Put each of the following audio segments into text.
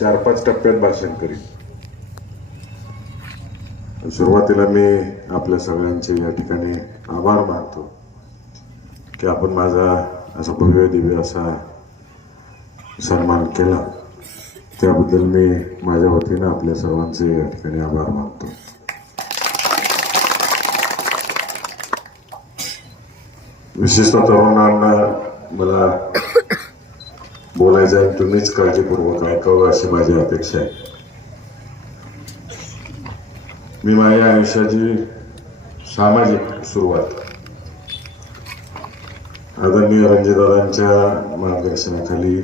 चार पाच टप्प्यात भाषण करीन. सुरुवातीला मी आपल्या सगळ्यांचे या ठिकाणी आभार मानतो की आपण माझा असा भव्य दिव्य असा सन्मान केला. त्याबद्दल मी माझ्या वतीनं आपल्या सर्वांचे या ठिकाणी आभार मानतो. विशेषतः तरुणांना मला बोलायचं आहे तुम्हीच काळजीपूर्वक ऐकावं अशी माझी अपेक्षा आहे. मी माझ्या आयुष्याची सामाजिक सुरुवात आदरणीय रणजितदादांच्या मार्गदर्शनाखाली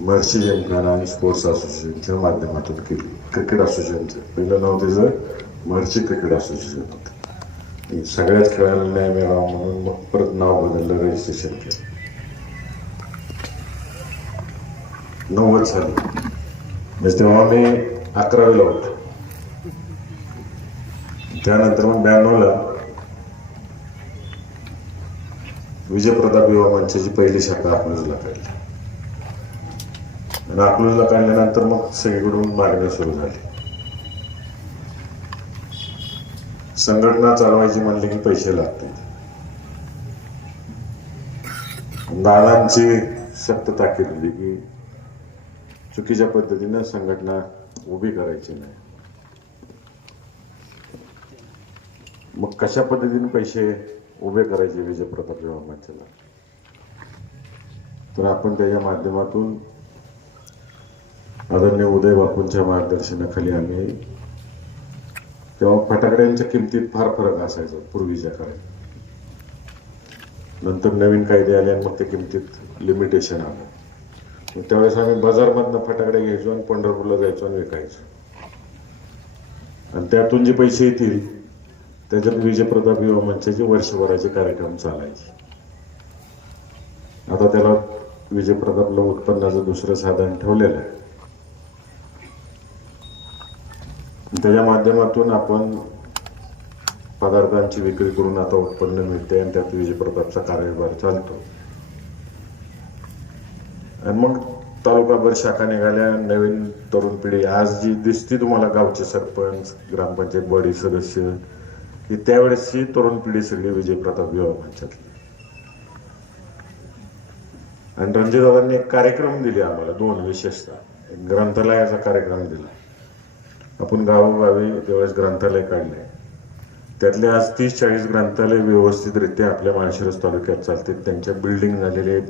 मर्शी जिमखाना आणि स्पोर्ट्स असोसिएशनच्या माध्यमातून केली. क्रिकेट असोसिएशनचं. पहिलं नाव त्याचं मर्शी क्रिकेट असोसिएशन होतं. सगळ्याच खेळायला न्याय मिळावा म्हणून मग परत नाव बदललं रजिस्ट्रेशन केलं. नव्वद साली. म्हणजे तेव्हा मी अकरावीला होतो. त्यानंतर मग ब्याण्णवला विजयप्रताप युवा मंचाची पहिली शाखा अकलूजला काढली. आणि अकलूजला काढल्यानंतर मग सगळीकडून मागणी सुरू झाली. संघटना चालवायची म्हणले की पैसे लागतील. दादांची सक्त ताकीद होती की चुकीच्या पद्धतीनं संघटना उभी करायची नाही. मग कशा पद्धतीने पैसे उभे करायचे विजय प्रतापराव मांच्याला तर आपण त्याच्या माध्यमातून आदरणीय उदय बापूंच्या मार्गदर्शनाखाली आम्ही तेव्हा फटाकड्यांच्या किमतीत फार फरक असायचा पूर्वीच्या काळात. नंतर नवीन कायदे आले आणि मग त्या किमतीत लिमिटेशन आलं. त्यावेळेस आम्ही बाजारमधनं फटाकडे घ्यायचो आणि पंढरपूरला जायचो आणि विकायचो. आणि त्यातून जे पैसे येतील त्याच्यात विजयप्रताप युवा मंचाचे वर्षभराचे कार्यक्रम चालायचे. आता त्याला विजयप्रतापला उत्पन्नाचं दुसरं साधन ठेवलेलं आहे. त्याच्या माध्यमातून आपण पदार्थांची विक्री करून आता उत्पन्न मिळते आणि त्यात विजयप्रतापचा कार्यभार चालतो. आणि मग तालुकाभर शाखा निघाल्या नवीन तरुण पिढी. आज जी दिसती तुम्हाला गावचे सरपंच ग्रामपंचायत बॉडी सदस्य ही त्यावेळेसची तरुण पिढी सगळी विजयप्रताप विवाह मंचातली आणि रणजितदादांनी एक कार्यक्रम दिले आम्हाला दोन विशेषतः. एक ग्रंथालयाचा कार्यक्रम दिला. आपण गावोगावी त्यावेळेस ग्रंथालय काढले त्यातले आज तीस चाळीस ग्रंथालय व्यवस्थितरित्या आपल्या माळशिरस तालुक्यात चालते त्यांच्या बिल्डिंग झालेले आहेत.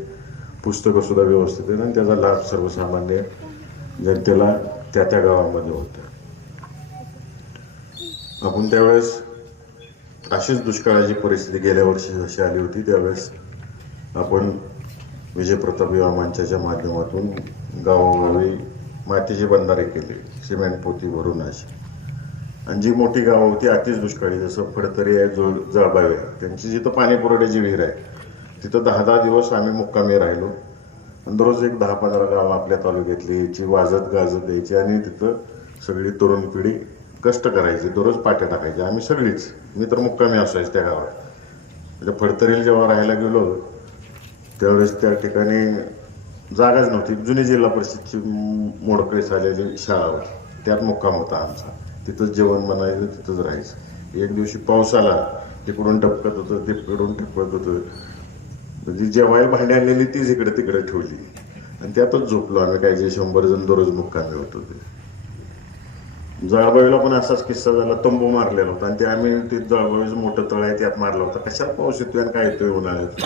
पुस्तकंसुद्धा व्यवस्थित आहेत आणि त्याचा लाभ सर्वसामान्य जनतेला त्या त्या गावामध्ये होता. आपण त्यावेळेस अशीच दुष्काळाची परिस्थिती गेल्या वर्षी जशी आली होती त्यावेळेस आपण विजय प्रताप युवा मंचाच्या माध्यमातून गावोगावी मातीचे बंधारे केले सिमेंट पोती भरून अशी. आणि जी मोठी गावं होती अतिच दुष्काळी. जसं फडतरी आहे जो जळबावी आहे त्यांची जिथं पाणी पुरवठ्याची विहीर आहे तिथं दहा दहा दिवस आम्ही मुक्कामी राहिलो. दररोज एक दहा पंधरा गावं आपल्या तालुक्यातली यायची वाजत गाजत यायची आणि तिथं सगळी तरुण पिढी कष्ट करायची दररोज पाट्या टाकायची. आम्ही सगळीच मी तर मुक्कामी असायच त्या गावात. म्हणजे फडतरील जेव्हा राहायला गेलो त्यावेळेस त्या ठिकाणी जागाच नव्हती. जुनी जिल्हा परिषदची मोडकळी झालेली शाळा होती. त्यात मुक्काम होता आमचा. तिथंच जेवण बनायचं तिथंच राहायचं. एक दिवशी पाऊस आला तिकडून टपकत होतं तिकडून टपकत होतं. म्हणजे जेवायला भांडी आणलेली तीच इकडे तिकडे ठेवली. आणि त्यातच झोपलो आम्ही काय जे शंभर जण दररोज मुक्कामी होतो ते. जळबावीला पण असाच किस्सा झाला तंबू मारलेला होता. आणि ते आम्ही ते जळबावीचं मोठं तळ आहे त्यात मारला होता. कशाला पाऊस येतोय आणि काय येतोय उन्हाळ्यात?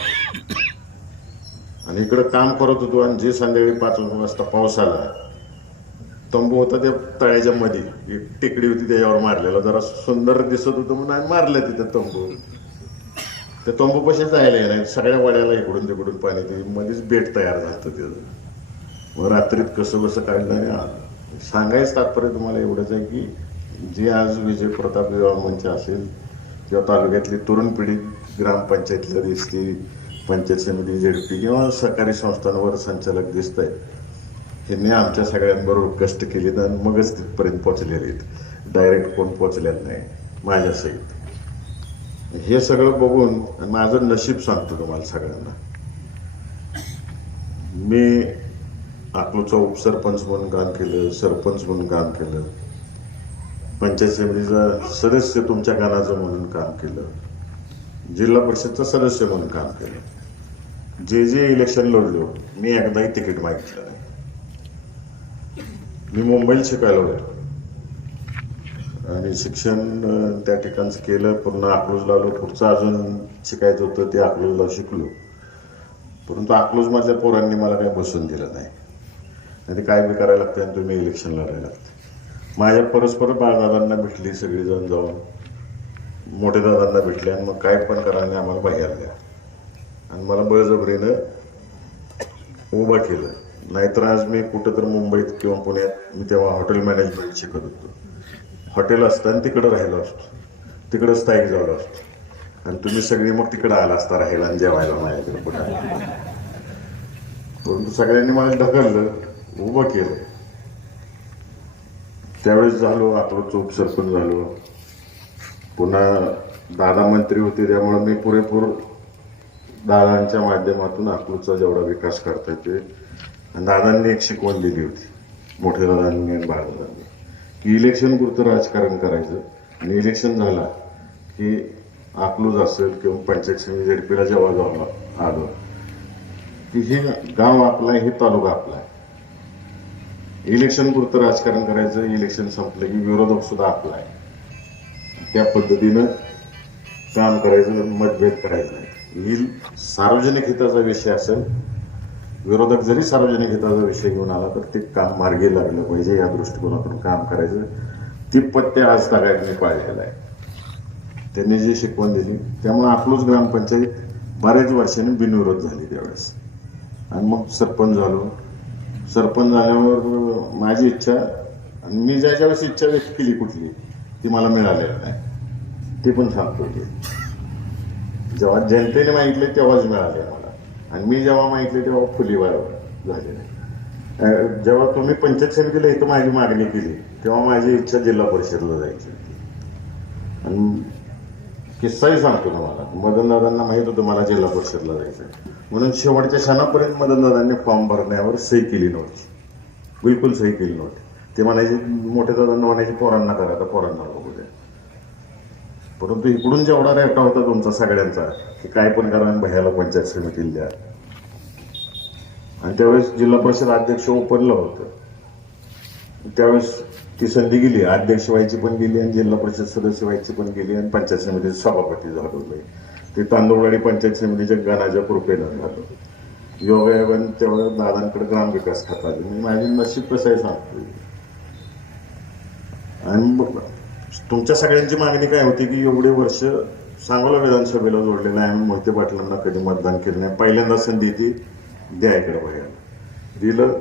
आणि इकडं काम करत होतो आणि जे संध्याकाळी पाच वाजता पाऊस आला तंबू होता त्या तळ्याच्या मध्ये एक टेकडी होती त्याच्यावर मारलेला. जरा सुंदर दिसत होतं म्हणून आम्ही मारलं तिथं तंबू. ते तंबू पशी जायला येणार सगळ्या वड्याला इकडून तिकडून पाणी ते मध्येच बेट तयार झालं त्याचं मग रात्रीत कसं कसं काढलं आणि आलं सांगायचं तात्पर्य तुम्हाला एवढंच आहे की जे आज विजय प्रताप विवाह मंच असेल किंवा तालुक्यातली तरुण पिढी ग्रामपंचायतला दिसते पंचायत समिती झेडपी किंवा सहकारी संस्थांवर संचालक दिसत आहेत ह्यांनी आमच्या सगळ्यांबरोबर कष्ट केलेत आणि मगच तिथपर्यंत पोचलेले आहेत. डायरेक्ट कोण पोचलेलं नाही माझ्यासहित. हे सगळं बघून माझं नशीब सांगतो तुम्हाला सगळ्यांना. मी अकलूचा उपसरपंच म्हणून काम केलं सरपंच म्हणून काम केलं. पंचायत समितीचा सदस्य तुमच्या गानाचं म्हणून काम केलं. जिल्हा परिषदचा सदस्य म्हणून काम केलं. जे जे इलेक्शन लढलो मी एकदाही तिकीट मागितलं नाही. मी मुंबईला शिकायला होतो. आणि शिक्षण त्या ठिकाणचं केलं. पूर्ण अकलूजला लावलो. पुढचं अजून शिकायचं होतं ते अकलूजला शिकलो. परंतु अकलूजमधल्या पोरांनी मला काही बसून दिलं नाही. आणि ते काय बी करायला लागते आणि तुम्ही इलेक्शन लढायला लागते माझ्या परस्पर बाळदादांना भेटली सगळीजण जाऊन. मोठे दादांना भेटले आणि मग काय पण करायला आम्हाला बाहेर द्या. आणि मला बळजबरीनं उभा केलं. नाहीतर आज मी कुठं तर मुंबईत किंवा पुण्यात मी तेव्हा हॉटेल मॅनेजमेंट शिकत होतो. हॉटेल असतं आणि तिकडं राहिलो असतो. तिकडं स्थायिक झालो असतो. आणि तुम्ही सगळी मग तिकडं आला असता राहायला आणि जेवायला माझ्याकडे कुठं परंतु सगळ्यांनी मला ढकललं उभं केलं. त्यावेळेस झालो आपलं चोप सरपंच झालो. पुन्हा दादा मंत्री होते त्यामुळे मी पुरेपूर दादांच्या माध्यमातून अकलूचा जेवढा विकास करता येते आणि दादांनी एक शिकवण दिली होती. मोठ्या दादांनी आणि बाळदादांनी. की इलेक्शन पुरतं राजकारण करायचं. आणि इलेक्शन झाला की अकलूज असेल किंवा पंचायत समिती झेडपीला जेव्हा जाऊ आलो. की हे गाव आपलं आहे हे तालुका आपला आहे. इलेक्शन पुरतं राजकारण करायचं इलेक्शन संपलं की विरोधक सुद्धा आपला आहे. त्या पद्धतीनं काम करायचं मतभेद करायचं आहे ही सार्वजनिक हिताचा विषय असेल विरोधक जरी सार्वजनिक हिताचा विषय घेऊन आला तर ते काम मार्गी लागलं पाहिजे या दृष्टिकोनातून काम करायचं. ती पत्ते आज तागायतने पाळलेलं आहे. त्यांनी जी शिकवण दिली त्यामुळे अकलूज ग्रामपंचायत बऱ्याच वर्षांनी बिनविरोध झाली त्यावेळेस. आणि मग सरपंच झालो. सरपंच झाल्यावर माझी इच्छा आणि मी ज्या ज्यावेळेस इच्छा व्यक्त केली कुठली ती मला मिळालेली नाही. ते पण सांगतो ते जेव्हा जनतेने मागितले तेव्हाच मिळाले मला आणि मी जेव्हा माहितले तेव्हा फुली झाले जेव्हा तुम्ही पंचायत समितीला इथं माझी मागणी केली. तेव्हा माझी इच्छा जिल्हा परिषदला जायची आणि किस्साही सांगतो तुम्हाला. मदनदादांना माहीत होतं मला जिल्हा परिषदला जायचं म्हणून शेवटच्या क्षणापर्यंत मदनदादांनी फॉर्म भरण्यावर सही केली नव्हती. बिलकुल सही केली नव्हती. ते म्हणायचे मोठ्या दादांना म्हणायचे पोरांना करा तर पोरांना बघू द्या. परंतु इकडून जेवढा रेटा होता तुमचा सगळ्यांचा की काय पण करा आणि भयाला पंचायत समितीला द्या. आणि त्यावेळेस जिल्हा परिषद अध्यक्ष ओपनलं होतं. त्यावेळेस ती संधी गेली अध्यक्ष व्हायची पण गेली आणि जिल्हा परिषद सदस्य व्हायची पण गेली आणि पंचायत समितीचे सभापती झालो ते तांदूळवाडी पंचायत समितीच्या गणाच्या कृपेनं झालं योगायोगाने तेवढ्या दादांकडे ग्रामविकास खात मी माझी नशीब कसं आहे सांगतो आणि मग तुमच्या सगळ्यांची मागणी काय होती की एवढे वर्ष सांगोला विधानसभेला जोडलेलं आहे आम्ही मोहिते पाटलांना कधी मतदान केलं नाही? पहिल्यांदा संधी ती द्या इकडे बघायला दिलं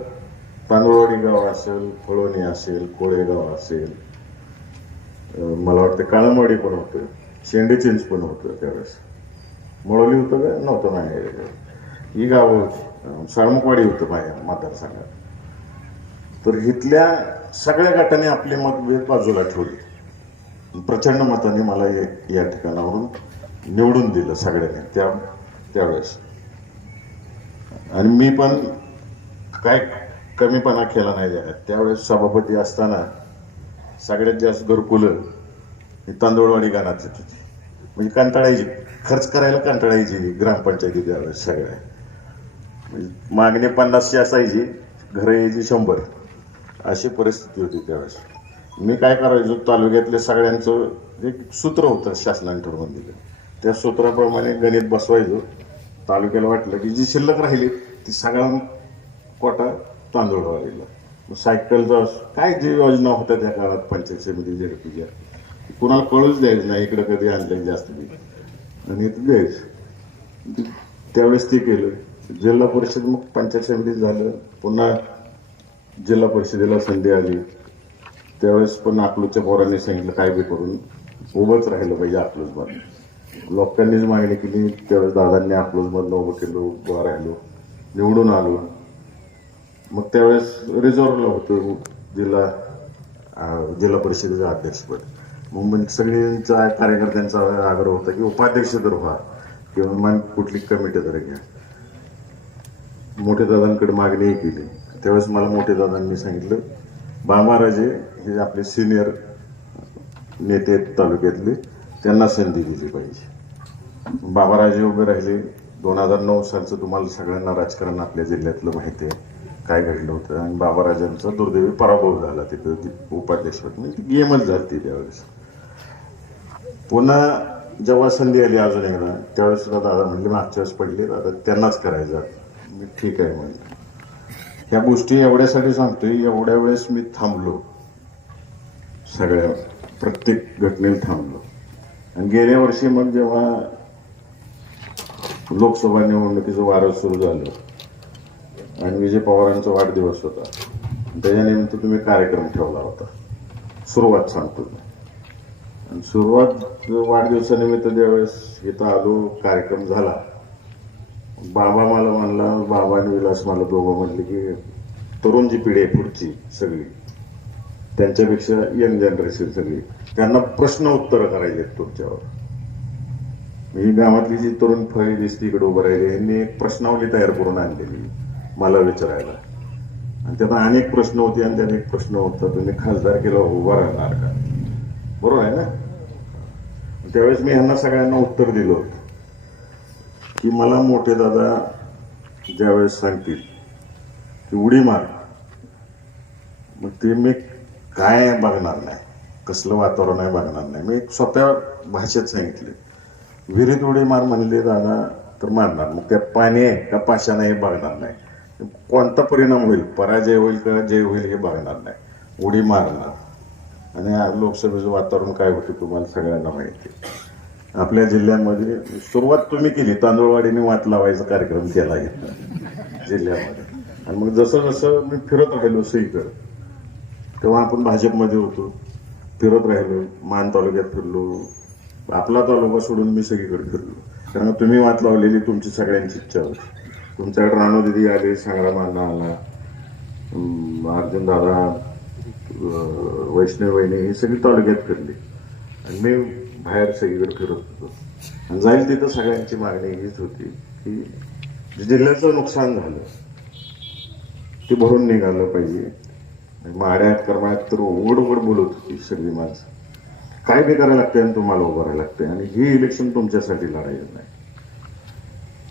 तांदुळवाडी गाव असेल फळवणी असेल कोळेगाव असेल मला वाटतं काळमवाडी पण होतं शेंडे चिंच पण होतं त्यावेळेस. मळवली होतं का? नव्हतं नाही ही गावं होती. साळमुखवाडी होतं माझ्या मतदारसंघात. तर इथल्या सगळ्या गटाने आपले मतभेद बाजूला ठेवले. प्रचंड मताने मला या ठिकाणावरून निवडून दिलं सगळ्यांनी त्या त्यावेळेस. आणि मी पण काय कमीपणा केला नाही त्यावेळेस सभापती असताना सगळ्यात जास्त घरकुलं ही तांदूळवाडी गाण्यात येत म्हणजे कंटाळायची खर्च करायला कंटाळायची ग्रामपंचायती त्यावेळेस सगळ्या. म्हणजे मागणी पन्नासची असायची घरं यायची शंभर. अशी परिस्थिती होती त्यावेळेस. मी काय करायचो तालुक्यातल्या सगळ्यांचं एक सूत्र होतं शासनाने ठरवून दिलं त्या सूत्राप्रमाणे गणित बसवायचो. तालुक्याला वाटलं की जी शिल्लक राहिली ती सगळ्यांना कोटा तांदूळ मग सायकलचा काय जे योजना होत्या त्या काळात पंचायत समिती झेडपीच्या कुणाला कळूच द्यायचं नाही इकडं कधी आणलं जास्त बी. आणि द्यायचं त्यावेळेस ते केलं. जिल्हा परिषद मग पंचायत समिती झालं. पुन्हा जिल्हा परिषदेला संधी आली. त्यावेळेस पण अकलूजच्या पोरांनी सांगितलं काय बी करून उभंच राहिलं पाहिजे अकलूजमध्ये लोकांनीच मागणी केली त्यावेळेस दादांनी अकलूजमधनं उभं केलं उभं राहिलो निवडून आलो. मग त्यावेळेस रिझॉर्वला होतो जिल्हा जिल्हा परिषदेचं अध्यक्षपद. मुंबईत म्हणजे सगळ्यांचा कार्यकर्त्यांचा आग्रह होता की उपाध्यक्ष तर व्हा किंवा मान कुठली कमिटी तरी घ्या. मोठ्या दादांकडे मागणीही केली. त्यावेळेस मला मोठे दादांनी सांगितलं बाबाराजे हे आपले सिनियर नेते तालुक्यातले त्यांना संधी दिली पाहिजे. बाबाराजे उभे राहिले. दोन हजार नऊ सालचं तुम्हाला सगळ्यांना राजकारण आपल्या जिल्ह्यातलं माहिती आहे. काय घडलं होतं? आणि बाबाराजांचा दुर्दैवी पराभव झाला तिथं. ती उपाध्यक्षपद म्हणजे ती गेमच झाली त्यावेळेस. पुन्हा जेव्हा संधी आली अजून एकदा त्यावेळेस सुद्धा दादा म्हणले मागच्या वेळेस पडले दादा त्यांनाच करायचं मी ठीक आहे म्हणलं. ह्या गोष्टी एवढ्यासाठी सांगतोय एवढ्या वेळेस मी थांबलो. सगळ्या प्रत्येक घटनेला थांबलो. आणि गेल्या वर्षी मग जेव्हा लोकसभा निवडणुकीचं वारं सुरू झालं आणि विजय पवारांचा वाढदिवस होता त्याच्यानिमित्त तुम्ही कार्यक्रम ठेवला होता. सुरुवात सांगतो मी. आणि सुरुवात वाढदिवसानिमित्त ज्यावेळेस इथं आलो कार्यक्रम झाला बाबा मला म्हणला बाबा आणि विलास मला दोघं म्हणले की तरुण जी पिढी आहे पुढची सगळी. त्यांच्यापेक्षा यंग जनरेशन सगळी. त्यांना प्रश्न उत्तर करायचे आहेत तुमच्यावर. मी गावातली जी तरुण फळी दिसती इकडे उभं राहिली यांनी एक प्रश्नावली तयार करून आणलेली मला विचारायला. आणि त्यात अनेक प्रश्न होते आणि त्यात एक प्रश्न होता तुम्ही खासदार केला उभा राहणार का? बरोबर आहे ना? त्यावेळेस मी ह्यांना सगळ्यांना उत्तर दिलं होतं. की मला मोठे दादा ज्यावेळेस सांगतील की उडी मार. मग ते मी काय बघणार नाही. कसलं वातावरण आहे बघणार नाही. मी सोप्या भाषेत सांगितले. विहिरीत उडी मार म्हणले दादा तर मारणार. मग त्यात पाणी आहे का पाषाण हे बघणार नाही. कोणता परिणाम होईल? पराजय होईल का जय होईल हे बघणार नाही. उडी मारणार. आणि लोकसभेचं वातावरण काय होतं तुम्हाला सगळ्यांना माहिती आपल्या जिल्ह्यामध्ये सुरुवात तुम्ही केली. तांदूळवाडीने वाट लावायचा कार्यक्रम केला घेतला जिल्ह्यामध्ये. आणि मग जसं जसं मी फिरत राहिलो सईकडं तेव्हा आपण भाजपमध्ये होतो. फिरत राहिलो मान तालुक्यात फिरलो. आपला तालुका सोडून मी सगळीकडे फिरलो. कारण तुम्ही वात लावलेली तुमची सगळ्यांची इच्छा होती. तुमच्याकडे राणोदिदी आले संग्राम अण्णा आला. अर्जुन दादा वैष्णव वहिनी हे सगळी तालुक्यात फिरली. आणि मी बाहेर सगळीकडे फिरत होतो. आणि जाईल तिथं सगळ्यांची मागणी हीच होती की जिल्ह्याचं नुकसान झालं. ते भरून निघालं पाहिजे. माड्यात करमाळ्यात तर उघड उघड बोलत होती सगळी माणसं. काय बी करायला लागते आणि तुम्हाला उभं राहायला लागते आणि ही इलेक्शन तुमच्यासाठी लढायचं नाही.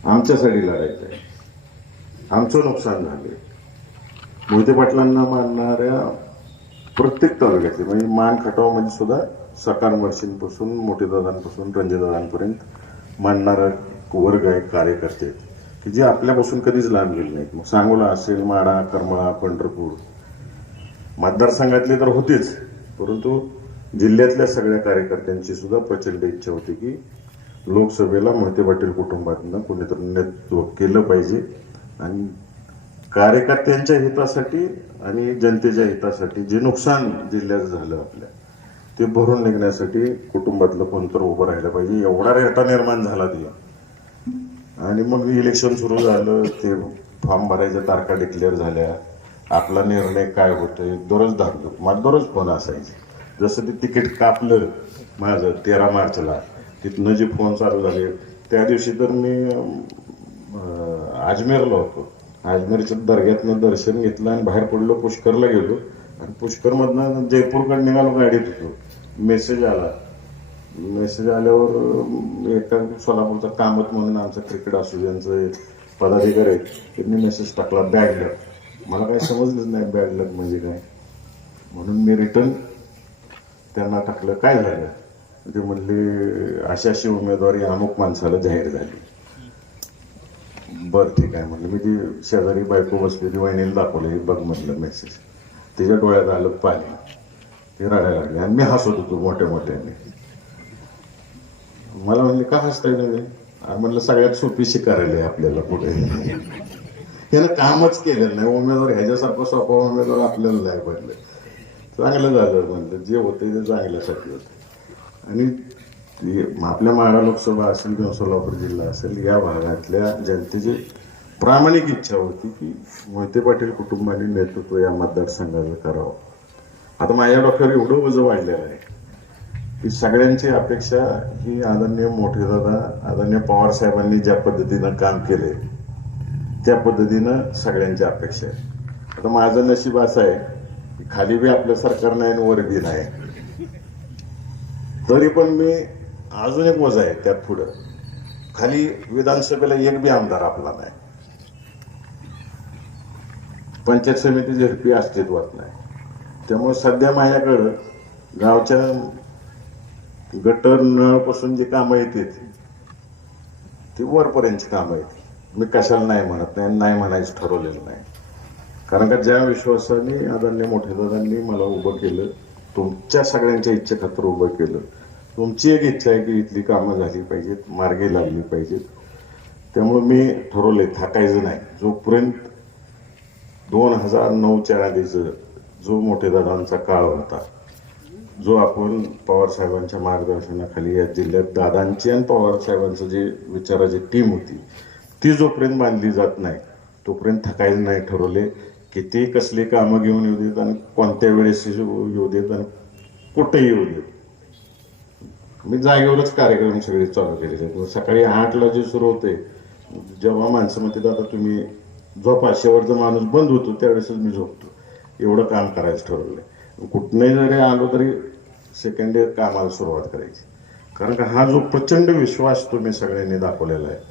आमच्यासाठी लढायचं आहे. आमचं नुकसान झाले मोहिते पाटलांना मानणाऱ्या प्रत्येक तालुक्यातले म्हणजे मान खटावामध्ये म्हणजे सुद्धा सकार मर्शींपासून मोठेदादांपासून रणजितदादांपर्यंत मानणारा वर्ग आहे कार्यकर्ते की जे आपल्यापासून कधीच लांब गेले नाहीत. मग सांगोला असेल माडा करमळा पंढरपूर मतदारसंघातले तर होतेच परंतु जिल्ह्यातल्या सगळ्या कार्यकर्त्यांची सुद्धा प्रचंड इच्छा होती की लोकसभेला मोहिते पाटील कुटुंबातनं कोणीतरी नेतृत्व केलं पाहिजे. आणि कार्यकर्त्यांच्या हितासाठी आणि जनतेच्या हितासाठी जे नुकसान जिल्ह्यात झालं आपल्या ते भरून निघण्यासाठी कुटुंबातलं कोणतर उभं राहिलं पाहिजे. एवढा रेटा निर्माण झाला ते. आणि मग इलेक्शन सुरू झालं ते फॉर्म भरायच्या तारखा डिक्लेअर झाल्या. आपला निर्णय काय होतोय दररोज धाकधूक मला दररोज फोन असायचे. जसं ते तिकीट कापलं माझं तेरा मार्चला तिथनं जे फोन चालू झाले त्या दिवशी तर मी अजमेरला होतो. अजमेरच्या दर्ग्यातनं दर्शन घेतलं आणि बाहेर पडलो पुष्करला गेलो. आणि पुष्करमधनं जयपूरकडे निघालो गाडीत होतो. मेसेज आला. मेसेज आल्यावर एका सोलापूरचा कामत म्हणून आमचा क्रिकेट असोसिएशनचे पदाधिकारी आहेत त्यांनी मेसेज टाकला बॅग मला काही समजलंच नाही बॅड लक म्हणजे काय. म्हणून मी रिटर्न त्यांना टाकलं. काय झालं? ते म्हणले अशी अशी उमेदवारी अमुक माणसाला जाहीर झाली. बरं ठीक आहे. म्हणलं मी ती शेजारी बायको बसलेली वहिनीला दाखवलं. हे बघ म्हटलं मेसेज तिच्या डोळ्यात आलं पाणी. ती रडायला लागली. आणि मी हसत होतो मोठ्या मोठ्याने. मला म्हणले का हसताय नव्हे? आणि म्हणलं सगळ्यात सोपी शिकारायला आहे आपल्याला पुढे. यानं कामच केलेलं नाही. उमेदवार ह्याच्यासारखा सोपा उमेदवार आपल्याला नाही पडलं. चांगलं झालं म्हणलं. जे होतं ते चांगल्यासाठी होते आणि ती आपल्या माळा लोकसभा असेल किंवा सोलापूर जिल्हा असेल या भागातल्या जनतेची प्रामाणिक इच्छा होती की मोहिते पाटील कुटुंबाने नेतृत्व या मतदारसंघाचं करावं. आता माझ्या डॉक्टर एवढं वजं वाढलेलं आहे की सगळ्यांची अपेक्षा ही आदरणीय मोठे दादा आदरणीय पवार साहेबांनी ज्या पद्धतीनं काम केले त्या पद्धतीनं सगळ्यांची अपेक्षा आहे. आता माझं नशीब असं आहे की खाली बी आपलं सरकार नाही आणि वर बी नाही. तरी पण मी अजून एक मजा आहे त्यात पुढं. खाली विधानसभेला एक बी आमदार आपला नाही. पंचायत समिती झेडपी अस्तित्वात नाही. त्यामुळे सध्या माझ्याकडं गावच्या गटर नळपासून जी कामं येतात ती वरपर्यंतची कामं येतात मी कशाला नाही म्हणत नाही नाही म्हणायचं ठरवलेलं नाही. कारण का ज्या विश्वासाने आदरणीय मोठ्या दादांनी मला उभं केलं तुमच्या सगळ्यांच्या इच्छे खातर उभं केलं तुमची एक इच्छा आहे की इथली कामं झाली पाहिजेत मार्गे लागली पाहिजेत. त्यामुळे मी ठरवले थाकायचं नाही. जोपर्यंत दोन हजार नऊच्या आधीचं जो मोठे दादांचा काळ होता जो आपण पवारसाहेबांच्या मार्गदर्शनाखाली या जिल्ह्यात दादांची आणि पवारसाहेबांचं जे विचाराची टीम होती ती जोपर्यंत बांधली जात नाही तोपर्यंत थकायचं नाही ठरवले किती कसली कामं घेऊन येऊ देत आणि कोणत्या वेळेस येऊ देत आणि कुठे येऊ देत. मी जागेवरच कार्यक्रम सगळे चालू केलेले आहेत. सकाळी आठला जे सुरू होते जेव्हा माणसं म्हणतात आता तुम्ही झोपा शेवटचा माणूस बंद होतो त्यावेळेसच मी झोपतो. एवढं काम करायचं ठरवलंय. कुठनंही जरी आलो तरी सेकंड इयर कामाला सुरुवात करायची. कारण का हा जो प्रचंड विश्वास तुम्ही सगळ्यांनी दाखवलेला आहे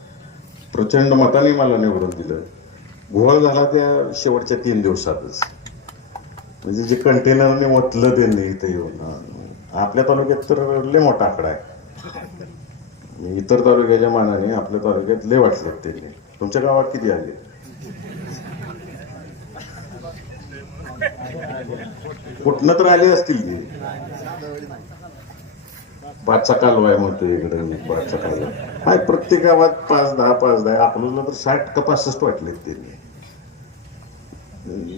प्रचंड मताने मला निवडून दिलं. घोळ झाला त्या शेवटच्या तीन दिवसातच. म्हणजे जे कंटेनरने ओतलं त्यांनी इथं येऊन. आपल्या तालुक्यात तर लय मोठा आकडा आहे. इतर तालुक्याच्या मानाने आपल्या तालुक्यात लय वाटलं त्यांनी. तुमच्या गावात किती आले? कुठनं तर आले असतील की? पाचचा कालवाय आहे म्हणतो इकडे पाचचा कालवा. हाय प्रत्येक गावात पाच दहा पाच दहा आपल्याला तर साठ का पासष्ट वाटलेत त्यांनी.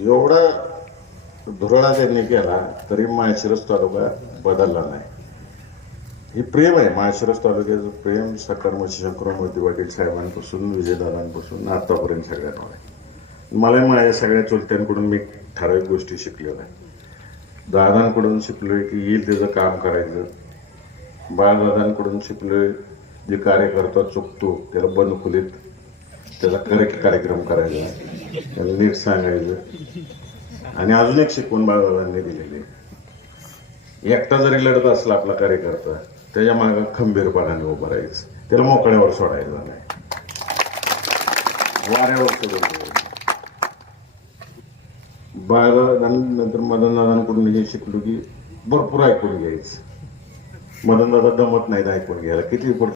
एवढा धुरळा त्यांनी केला तरी माळशिरस तालुका बदलला नाही. हे प्रेम आहे माळशिरस तालुक्याचं प्रेम सकार शंकरमती वाटील साहेबांपासून विजयदादांपासून आतापर्यंत सगळ्यांना आहे. मला माझ्या सगळ्या चुलत्यांकडून मी ठराविक गोष्टी शिकलेल्या आहे. दादांकडून शिकलोय की येईल त्याचं काम करायचं. बाळदादांकडून शिकलोय जे कार्यकर्ता चुकतो त्याला बंद त्याला करेक्ट कार्यक्रम करायचा. त्याला नीट सांगायचं. आणि अजून एक शिकवून बाळदादांनी दिलेली एकटा जरी लढत असला आपला कार्यकर्ता त्याच्यामागे खंबीरपणाने उभं राहायचं. त्याला मोकळ्यावर सोडायचं नाही. वाऱ्यावर सोडून द्यायचं. बाळदादांनंतर मदनदादांकडून हे शिकलो की भरपूर ऐकून घ्यायचं. मदनदादा दमत नाहीत ऐकून घ्यायला. किती पण